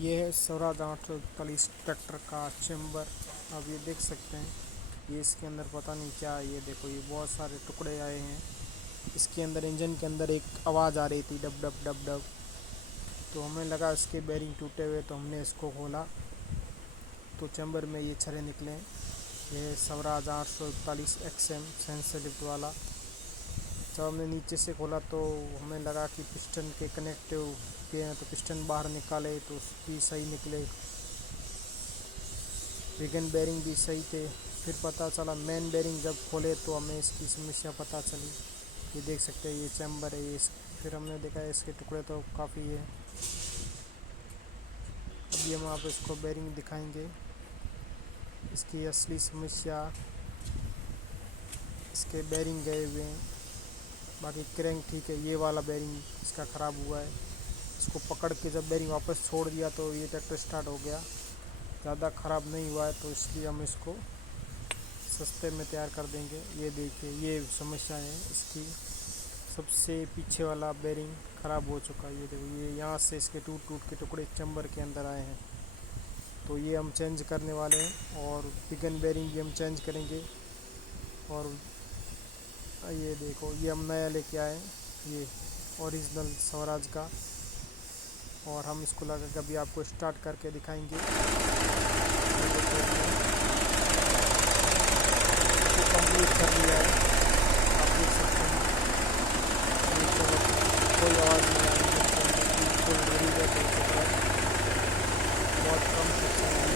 ये है स्वराज 841 ट्रैक्टर का चेम्बर। आप ये देख सकते हैं, ये इसके अंदर पता नहीं क्या है। ये देखो, ये बहुत सारे टुकड़े आए हैं। इसके अंदर इंजन के अंदर एक आवाज़ आ रही थी, डब डब डब डब। तो हमें लगा इसके बेरिंग टूटे हुए, तो हमने इसको खोला तो चेम्बर में ये छर्रे निकले। ये स्वराज 841 XM सेंसर लिफ्ट वाला। जब हमने नीचे से खोला तो हमें लगा कि पिस्टन के कनेक्टिव के हैं, तो पिस्टन बाहर निकाले तो भी सही निकले, विगन बेरिंग भी सही थे। फिर पता चला मेन बेरिंग जब खोले तो हमें इसकी समस्या पता चली। ये देख सकते हैं, ये चैम्बर है। ये फिर हमने देखा इसके टुकड़े तो काफ़ी है। अभी हम आप इसको बेरिंग दिखाएंगे। इसकी असली समस्या, इसके बेरिंग गए हुए हैं, बाकी क्रैंक ठीक है। ये वाला बेरिंग इसका ख़राब हुआ है। इसको पकड़ के जब बेरिंग वापस छोड़ दिया तो ये ट्रैक्टर स्टार्ट हो गया। ज़्यादा ख़राब नहीं हुआ है, तो इसलिए हम इसको सस्ते में तैयार कर देंगे। ये देखिए, ये समस्या है इसकी। सबसे पीछे वाला बेरिंग ख़राब हो चुका है। ये देखो, ये यहाँ से इसके टूट टूट के टुकड़े चैम्बर के अंदर आए हैं। तो ये हम चेंज करने वाले हैं, और बिगन बेरिंग भी हम चेंज करेंगे। और ये देखो, ये हम नया लेके आए हैं, ये ओरिजिनल स्वराज का। और हम इसको लगा कभी आपको स्टार्ट करके दिखाएंगे। कंप्लीट कर लिया है, आप देख सकते हैं। कोई आवाज़ नहीं आ रही है, बहुत कम सेक्शन है।